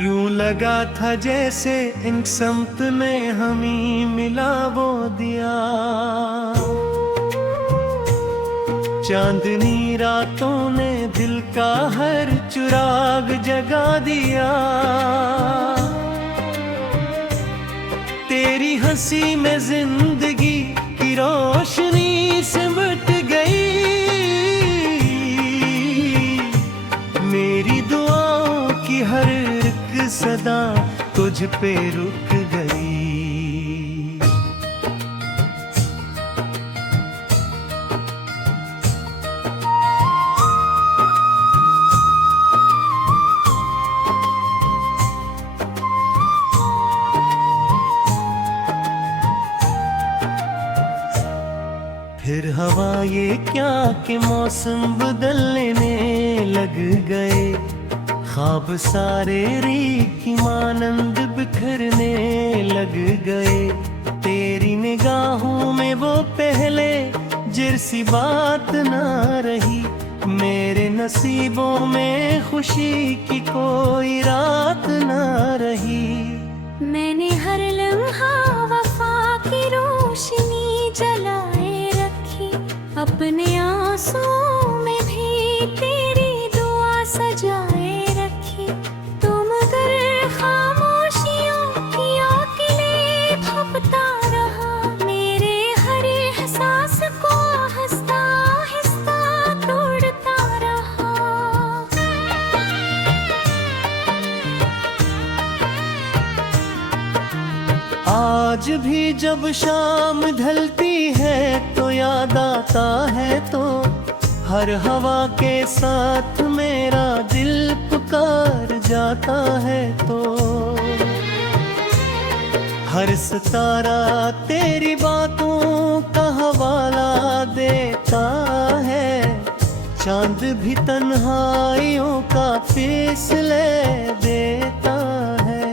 यूं लगा था जैसे इन समत में हमी मिला वो दिया, चांदनी रातों ने दिल का हर चिराग जगा दिया। तेरी हंसी में जिंदगी की रोशनी सिमट गई, मेरी दुआओं की हर एक सदा तुझ पे रुक गई। फिर हवा ये क्या कि मौसम बदलने लग गए, ख्वाब सारे रीखी मानंद बिखरने लग गए। तेरी निगाहों में वो पहले जैसी बात ना रही, मेरे नसीबों में खुशी की कोई रात ना रही। मैंने हर लम्हा वफा की रोशनी जलाए रखी, अपने आंसुओं में भी तेरी दुआ सजाए रखी। तुम अगर खामोशियों की आंखें भांपता रहा, मेरे हर एहसास को आहिस्ता आहिस्ता तोड़ता रहा। आज भी जब शाम ढलती है तो याद आता है, तो हर हवा के साथ मेरा दिल पुकार जाता है। तो हर सितारा तेरी बातों का हवाला देता है, चांद भी तन्हाइयों का फैसले देता है।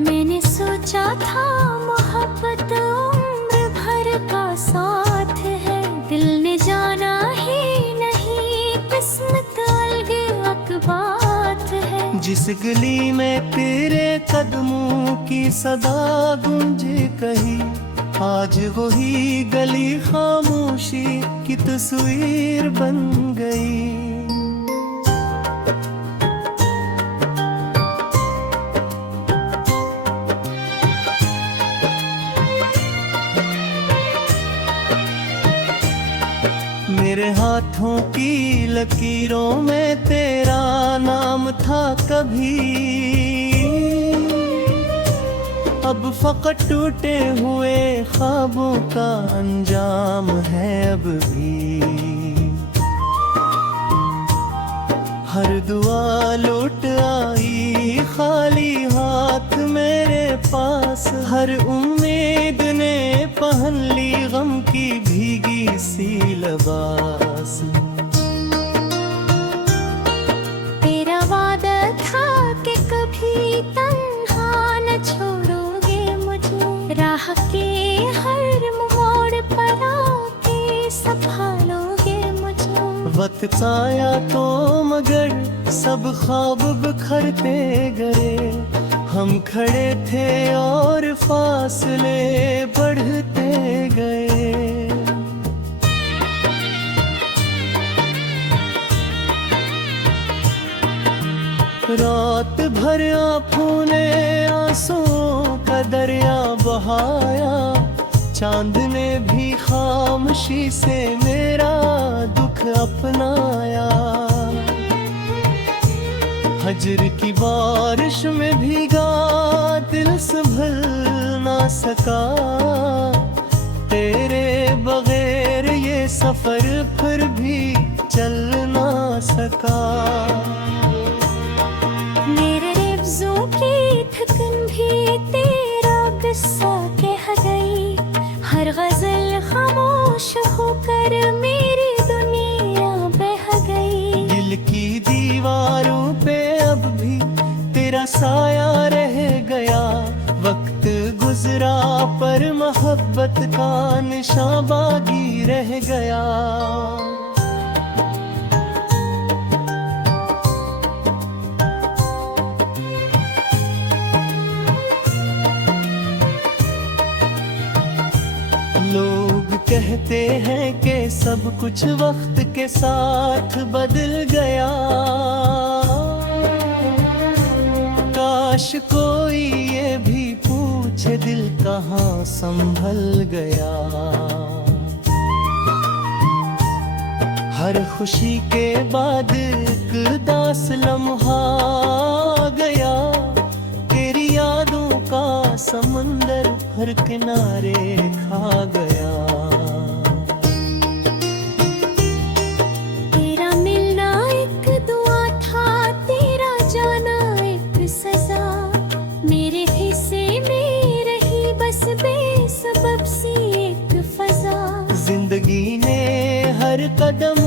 मैंने सोचा था मोहब्बत उम्र भर का साथ है, दिल ने जाना ही नहीं किस्मत अलग बात है। जिस गली में तेरे कदमों की सदा गूंजे कहीं, आज वही गली खामोशी की तस्वीर बन गई। मेरे हाथों की लकीरों में तेरा नाम था कभी, अब फकत टूटे हुए ख्वाबों का अंजाम है अब भी। हर दुआ लौट आई खाली हाथ मेरे पास, हर उम्मीद ने पहन ली गम की भीगी सी लिबास। तेरा वादा था कि कभी तन्हा न छोड़ोगे मुझे, राह के हर मोड़ पर आके संभालोगे मुझे। वक्त आया तो मगर सब ख्वाब बिखरते गए, हम खड़े थे और फासले बढ़ते गए। रात भर आँखों ने आंसुओं का दरिया बहाया, चांद ने भी खामोशी से मेरा दुख अपनाया। हजर की बारिश में भीगा दिल संभल ना सका, तेरे बगैर ये सफर फिर भी चल ना सका। मेरे रिफ्जों की थकन भी तेरा किस्सा कह गई, हर गजल खामोश होकर मेरी दुनिया बह गई। दिल की दीवारों पे अब भी तेरा साया रह गया, वक्त गुजरा पर मोहब्बत का निशान बाकी रह गया। हैं कि सब कुछ वक्त के साथ बदल गया। काश कोई ये भी पूछे दिल कहाँ संभल गया। हर खुशी के बाद एक उदास लम्हा गया। तेरी यादों का समंदर हर किनारे खा गया। तेरा मिलना एक दुआ था, तेरा जाना एक सजा। मेरे हिस्से में रही बस बेसबब सी एक फजा। जिंदगी ने हर कदम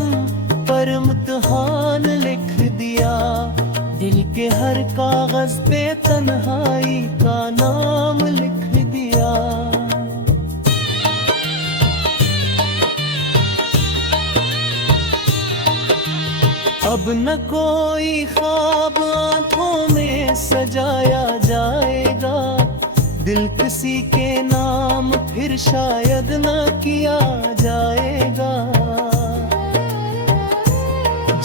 पर इम्तिहान लिख दिया। दिल के हर कागज पे तन्हाई का नाम लिख दिया। अब न कोई ख्वाब आंखों में सजाया जाएगा। दिल किसी के नाम फिर शायद न किया जाएगा।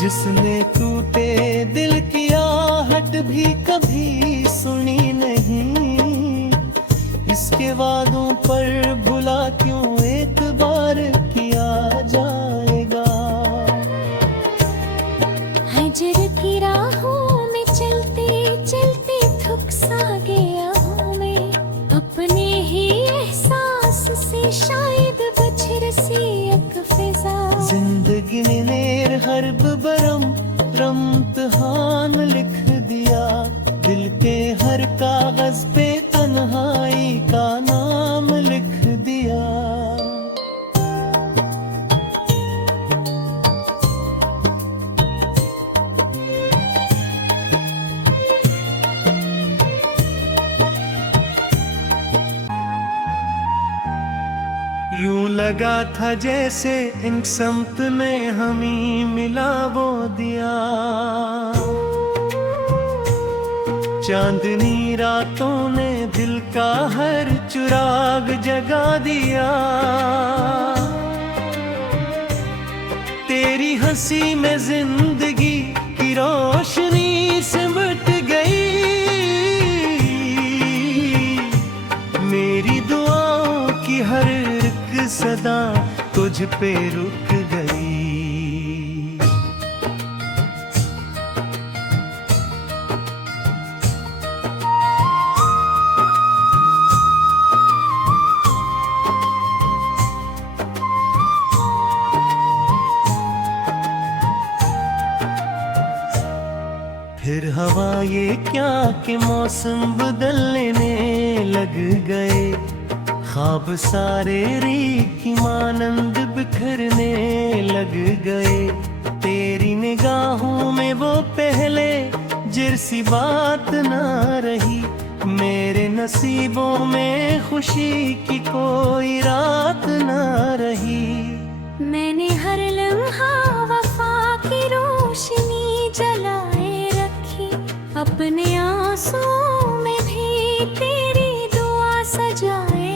जिसने टूटे दिल की आहट भी कभी सुनी नहीं। इसके वादों पर भुला क्यों एक बार किया जाएगा। हजर की राहों में चलते चलते थक सा गया हूँ मैं। अपने ही एहसास से शायद बछर सी एक फिजा। जिंदगी ने हर बरम इम्तिहान लिख दिया। दिल के हर कागज पे तन्हाई का नाम लिख दिया। यूं लगा था जैसे इन समत ने हमें मिला वो दिया। चांदनी रातों ने दिल का हर चिराग जगा दिया। तेरी हंसी में जिंदगी की रोशनी सिमट गई। मेरी दुआओं की हर सदा तुझ पे रुक गई। फिर हवा ये क्या कि मौसम बदलने लग गए। ख्वाब सारे की मानंद बिखरने लग गए। तेरी निगाहों में वो पहले जैसी बात ना रही। मेरे नसीबों में खुशी की कोई रात ना रही। मैंने हर लम्हा वफा की रोशनी जलाए रखी। अपने आंसुओं में भी तेरी दुआ सजाए।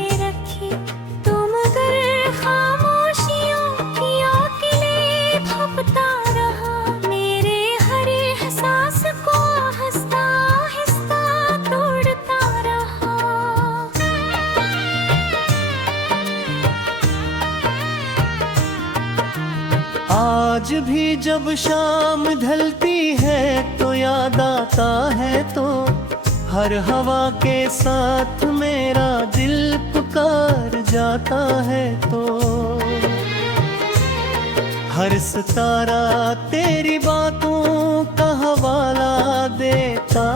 आज भी जब शाम ढलती है तो याद आता है तो हर हवा के साथ मेरा दिल पुकार जाता है तो हर सितारा तेरी बातों का हवाला देता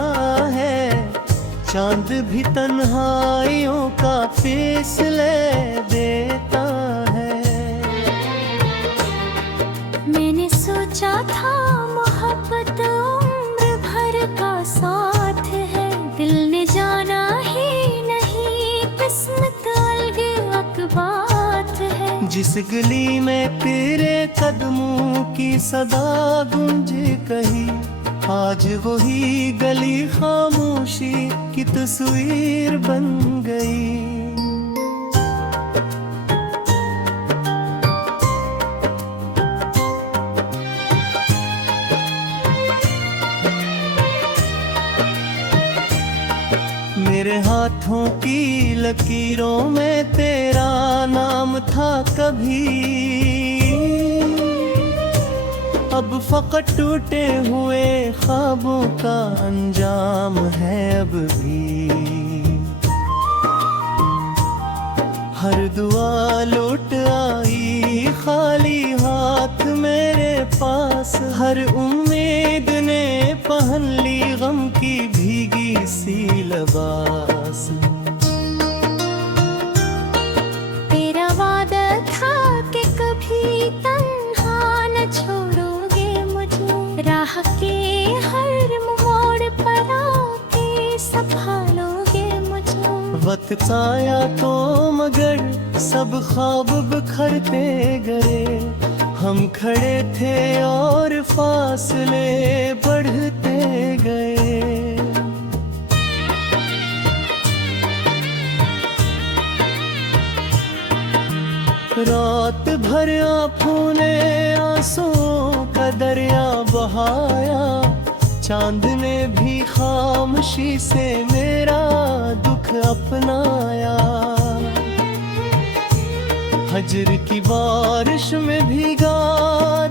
है। चांद भी तन्हाइयों का फैसले देता है। मैंने सोचा था मोहब्बत उम्र भर का साथ है। दिल ने जाना ही नहीं किस्मत अलग बात है। जिस गली में तेरे कदमों की सदा गूंजे कहीं आज वही गली खामोशी की तस्वीर बन गई। मेरे हाथों की लकीरों में तेरा नाम था कभी, अब फकत टूटे हुए ख्वाबों का अंजाम है अब भी। हर दुआ लौट आई खाली हाथ मेरे पास, हर उम्मीद ने पहन ली गम की भीगी सी लिबास। तेरा वादा था कि कभी तन्हा न छोड़ोगे मुझे, राह के हर मोड़ पर आके संभालोगे मुझे। वक्त आया तो मगर सब ख्वाब बिखरते गए, हम खड़े थे और फासले बढ़ते गए। रात भर आँखों ने आंसुओं का दरिया बहाया, चांद ने भी खामोशी से मेरा दुख अपनाया। हजर की बारिश में भीगा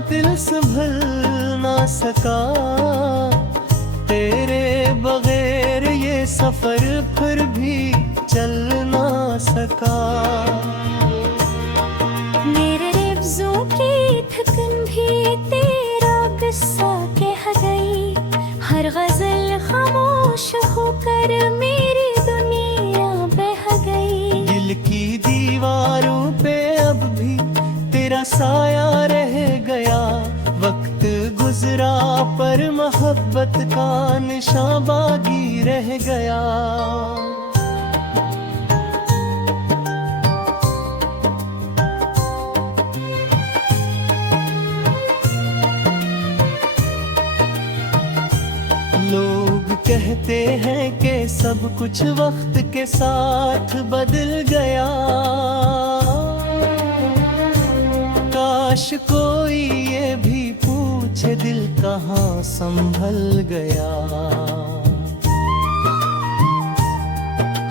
दिल संभल ना सका, तेरे बगैर ये सफर फिर भी चल ना सका। मेरे रिफ्जों की थकन भी तेरा किस्सा कह गई, हर गजल खामोश होकर मेरी दुनिया बह गई। दिल की दीवारों पे अब भी तेरा साया रह गया, वक्त गुजरा पर मोहब्बत का निशान बाकी रह गया। लोग कहते हैं कि सब कुछ वक्त के साथ बदल गया, काश कोई ये भी पूछे दिल कहाँ संभल गया।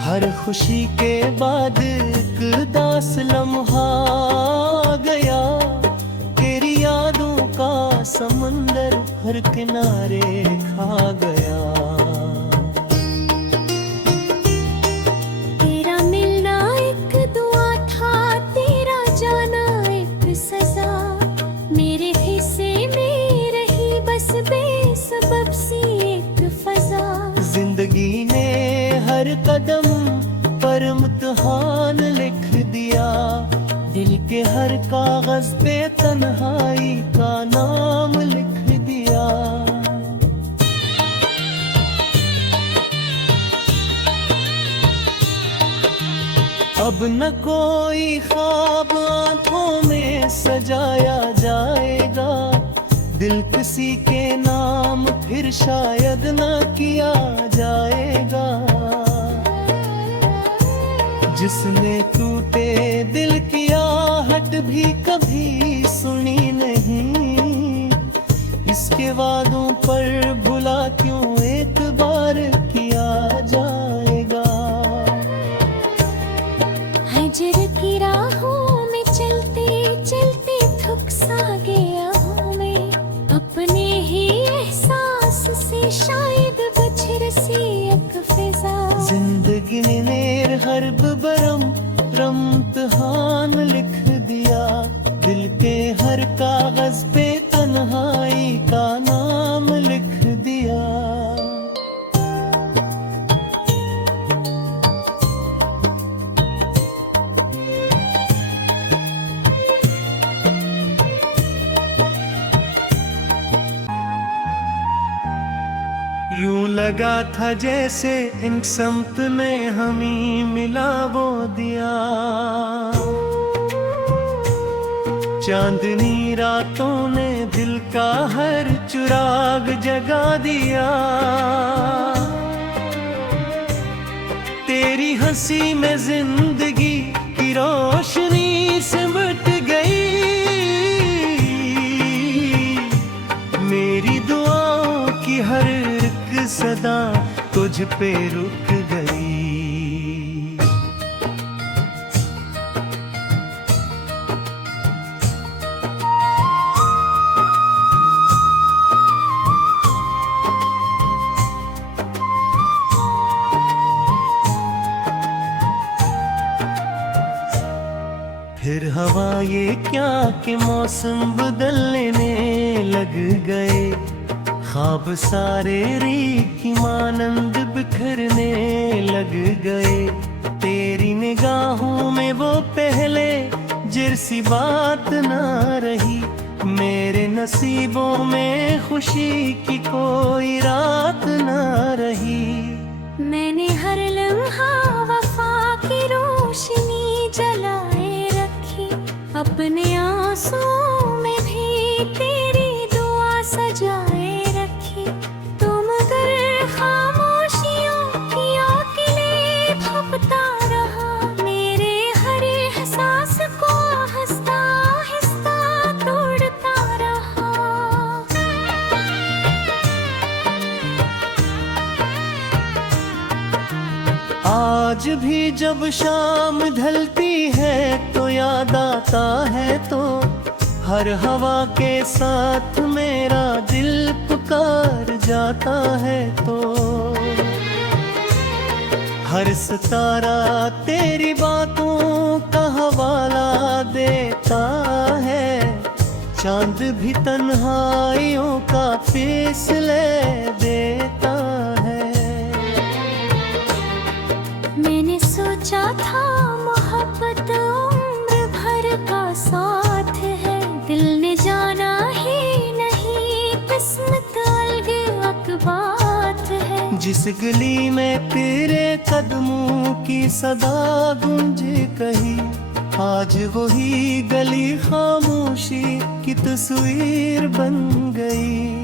हर खुशी के बाद एक उदास लम्हा गया, तेरी यादों का समंदर हर किनारे खा गया। तेरा मिलना एक दुआ था, तेरा जाना एक सजा, मेरे हिस्से में रही बस बेसबब सी एक फजा। जिंदगी ने हर कदम पर इम्तिहान लिख दिया, दिल के हर कागज पे तन्हाई का नाम लिख दिया। अब न कोई ख्वाब आंखों में सजाया जाएगा, दिल किसी के नाम फिर शायद न किया जाएगा। जिसने टूटे दिल की आहट भी कभी सुनी नहीं, इसके वादों पर भुला क्यों एक बार किया जाएगा। हजर की राहों में चलते चलते थक सा गया हूँ मैं, अपने ही एहसास से शायद बछर सी एक फिजा। जिंदगी ने हर बरम इम्तिहान लिख दिया, दिल के हर कागज पे तन्हाई का नाम लिख दिया। यूं लगा था जैसे इन समत में हमी मिला वो दिया, चांदनी रातों ने दिल का हर चिराग जगा दिया। तेरी हंसी में जिंदगी की रोशनी सिमट गई, मेरी दुआओं की हर एक सदा तुझ पे रुक गई। क्या कि मौसम बदलने लग गए, ख्वाब सारे रीत की मानंद बिखरने लग गए। तेरी निगाहों में वो पहले जैसी बात ना रही, मेरे नसीबों में खुशी की कोई रात ना रही। मैंने हर लम्हा वफा की रोशनी जलाए रखी, अपने आंसुओं में भी तेरी दुआ सजाए रखी। तुम अगर खामोशियों की आंखें भांपता रहा, मेरे हर एहसास को आहिस्ता आहिस्ता तोड़ता रहा। आज भी जब शाम ढलती है तो याद आता है, तो हर हवा के साथ मेरा दिल पुकार जाता है। तो हर सितारा तेरी बातों का हवाला देता है, चांद भी तन्हाइयों का फैसले देता है। मैंने सोचा था मोहब्बत उम्र भर का साथ है, दिल ने जाना ही नहीं किस्मत अलग बात है। जिस गली में तेरे कदमों की सदा गूंजे कहीं, आज वही गली खामोशी की तस्वीर बन गई।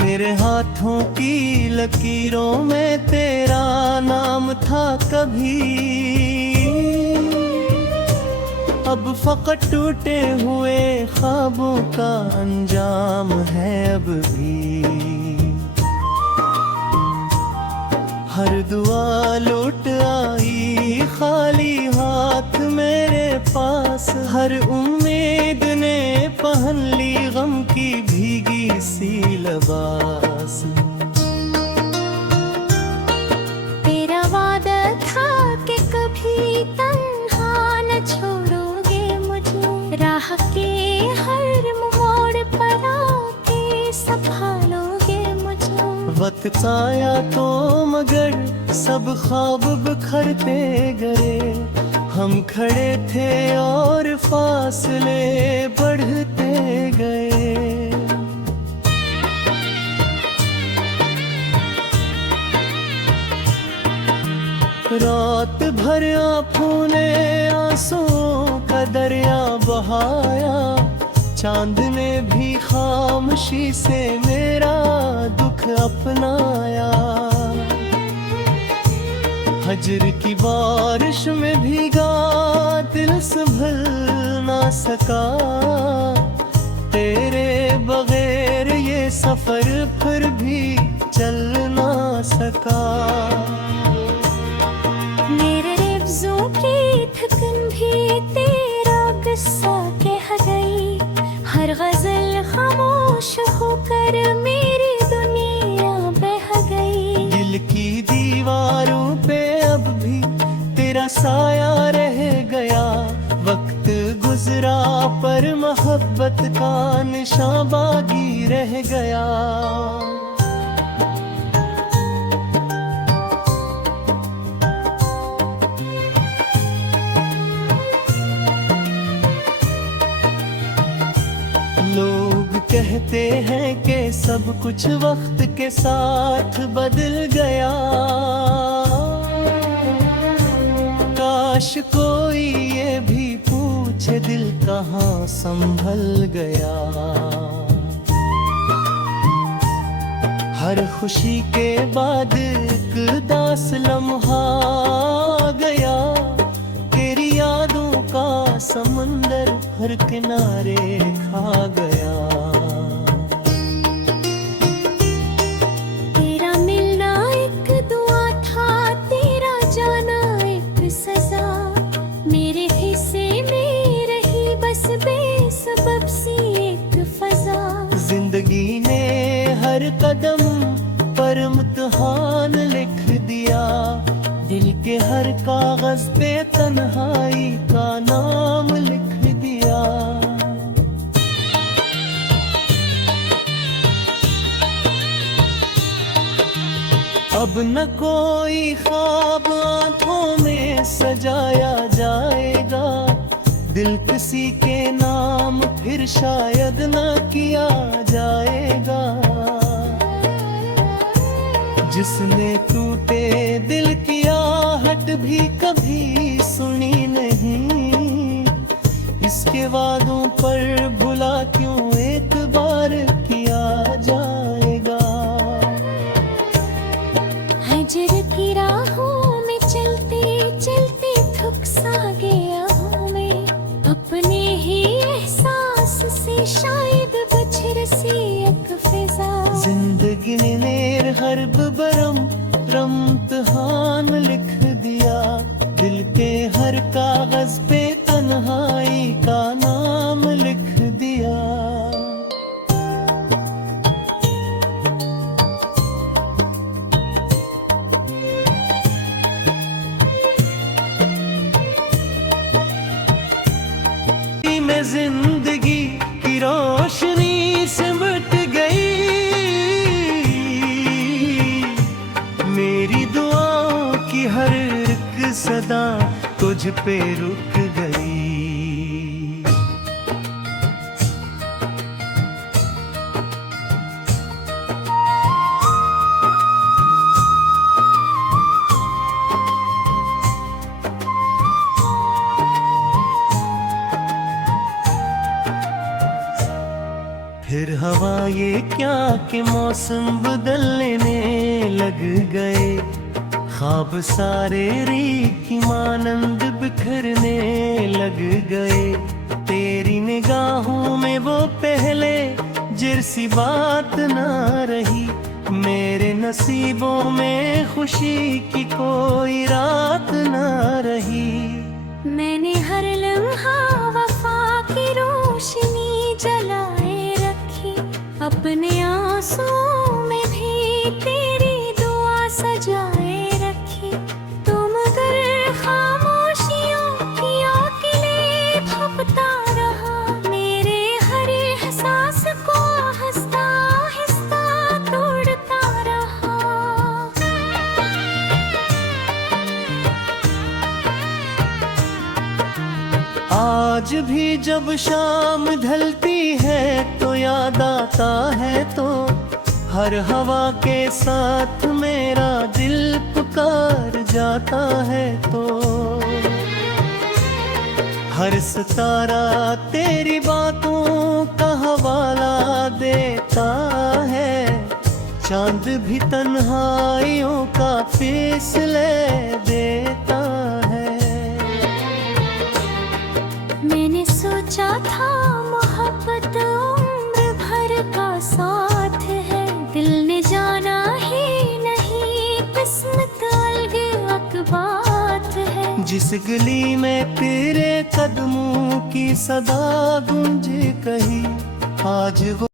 मेरे हाथों की लकीरों में तेरा नाम था कभी, अब फकत टूटे हुए ख्वाबों का अंजाम है अब भी। हर दुआ लौट आई खाली हाथ मेरे पास, हर उम्मीद ने पहन ली गम की भीगी सी लिबास। तेरा वादा था कि कभी तन्हा न छोड़ोगे मुझे, राह के हर मोड़ पर आके संभालोगे मुझे। वक्त आया तो मगर सब ख्वाब बिखरते गए, हम खड़े थे और फासले बढ़ते गए। रात भर आँखों ने आंसुओं का दरिया बहाया, चांद ने भी खामोशी से मेरा दुख अपनाया। हजर की बारिश में भीगा दिल संभल ना सका, तेरे बगैर ये सफर फिर भी चल ना सका। मेरे रिफ्जों की थकन भी तेरा किस्सा कह गई, हर गजल खामोश होकर मेरी दुनिया बह गई। दिल की दीवारों पे अब भी तेरा साया रह गया, वक्त गुजरा पर मोहब्बत का निशान बाकी रह गया। लोग कहते हैं कि सब कुछ वक्त के साथ बदल गया, काश कोई ये भी पूछे दिल कहाँ संभल गया। हर खुशी के बाद एक उदास लम्हा आ गया, तेरी यादों का समंदर हर किनारे खा गया। तेरा मिलना एक दुआ था, तेरा जाना एक सजा, मेरे हिस्से में रही बस बेसबब सी एक फजा। हर कागज पे तन्हाई का नाम लिख दिया। अब न कोई ख्वाब आंखों में सजाया जाएगा, दिल किसी के नाम फिर शायद न किया जाएगा। जिसने टूटे दिल की आहट भी कभी सुनी नहीं, इसके वादों पर भुला क्यों एक बार किया जाएगा। हजर की राहों में चलते चलते थक सा गया हूँ मैं, अपने ही एहसास से शायद बछर सी एक फिजा। जिंदगी ने हर्ब बरम रमतहान लिख दिया, दिल के हर कागज पे तन्हाई का नाम लिख दिया। मैं जिंदगी की रोशनी सिमट गई, मेरी दुआओं की हर एक सदा तुझ पे रुक गई। फिर हवा ये क्या कि मौसम बदलने लग गए, ख्वाब सारे रीख की मानंद बिखरने लग गए। तेरी निगाहों में वो पहले जैसी बात ना रही, मेरे नसीबों में खुशी की कोई रात ना रही। मैंने हर लम्हा वफा की रोशनी जलाए रखी, अपने आंसुओं में भी तेरी दुआ सजाए रखी। तुम अगर खामोशियों की आंखें भापता रहा, मेरे हर एहसास को आहिस्ता आहिस्ता तोड़ता रहा। आज भी जब शाम ढलती है तो याद आता है तो, हर हवा के साथ मेरा दिल पुकार जाता है तो। हर सितारा तेरी बातों का हवाला देता है, चांद भी तन्हाइयों का फैसले देता है। मैंने सोचा था मोहब्बत उम्र भर का साथ है, दिल ने जाना ही नहीं किस्मत अलग बात है। जिस गली में तेरे कदमों की सदा गूंजे कहीं, आज वो